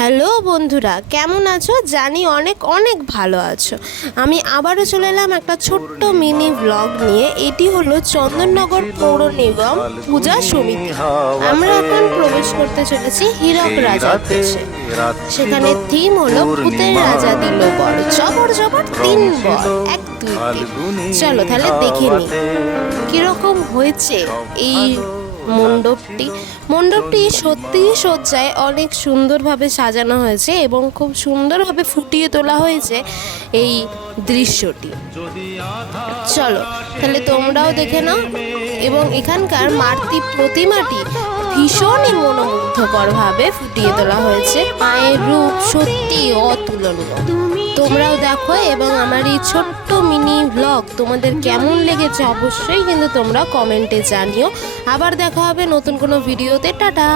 Hello বন্ধুরা, কেমন আছো? জানি অনেক অনেক ভালো আছো। আমি আবারও চলে এলাম একটা ছোট্ট মিনি ব্লগ নিয়ে। এটি হলো চন্দননগর পৌর নিগম পূজা সমিতি। আমরা এখন প্রবেশ করতে চলেছি হীরক রাজার দেশে। সেখানে থিম হলো ভূতের রাজা দিল বর, জবর জবর 3 বর 1 2 3। চলো তাহলে দেখে নিই কিরকম হয়েছে এই মণ্ডপটি সত্যিই সজ্জায় অনেক সুন্দরভাবে সাজানো হয়েছে এবং খুব সুন্দরভাবে ফুটিয়ে তোলা হয়েছে এই দৃশ্যটি। চলো তাহলে তোমরাও দেখে নাও। এবং এখানকার প্রতিমাটি ভীষণই মনোমুগ্ধকরভাবে ফুটিয়ে তোলা হয়েছে। মায়ের রূপ সত্যি অতুলনীয়। তোমরাও দেখো এবং আমার এই ছোট্ট মিনি ব্লগ তোমাদের কেমন লেগেছে অবশ্যই কিন্তু তোমরা কমেন্টে জানিও। আবার দেখা হবে নতুন কোনো ভিডিওতে। টাটা।